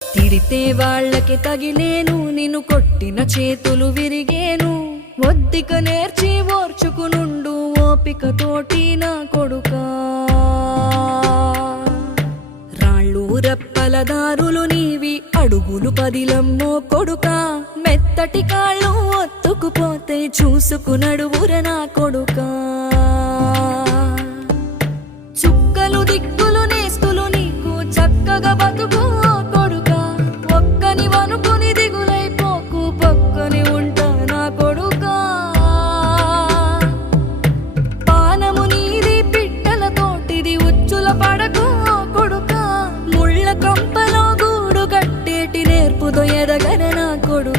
తిడితే వాళ్ళకి తగిలేను, నిన్ను కొట్టిన చేతులు విరిగేను. ఒద్దిక నేర్చి ఓర్చుకునుండు ఓపికతోటి నా కొడుకా. రాళ్ళు రప్పల దారులు నీవి, అడుగులు పదిలమ్మో కొడుకా. మెత్తటి కాళ్ళు ఒత్తుకుపోతే చూసుకునడువుర నా కొడుకా. చుక్కలు దిక్కులు నేస్తులు నీకు చక్కగా బతుకు కొడుకా. ఒక్కని వనుకుని దిగులైపోకు, పక్కని ఉంటా నా కొడుకా. పానము నీది పిట్టల తోటిది, ఉచ్చుల పడకు కొడుకా. ముళ్ళ కంపలో గూడు కట్టేటి నేర్పుతో ఎదగన నా కొడుకా.